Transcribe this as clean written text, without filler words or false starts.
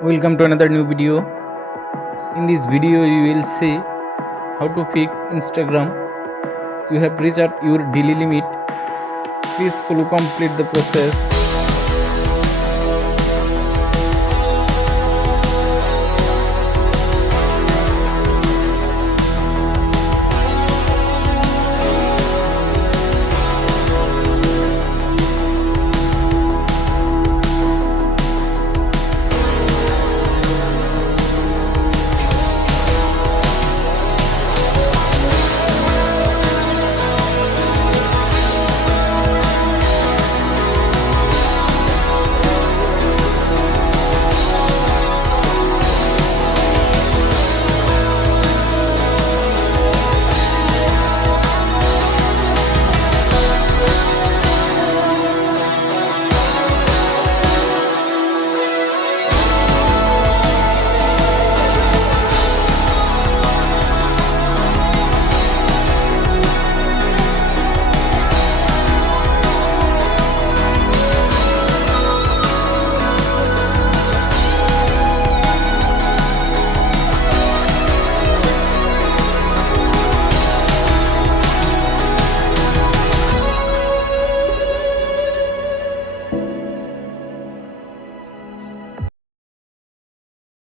Welcome to another new video. In this video you will see how to fix Instagram. You have reached your daily limit. Please follow complete the process.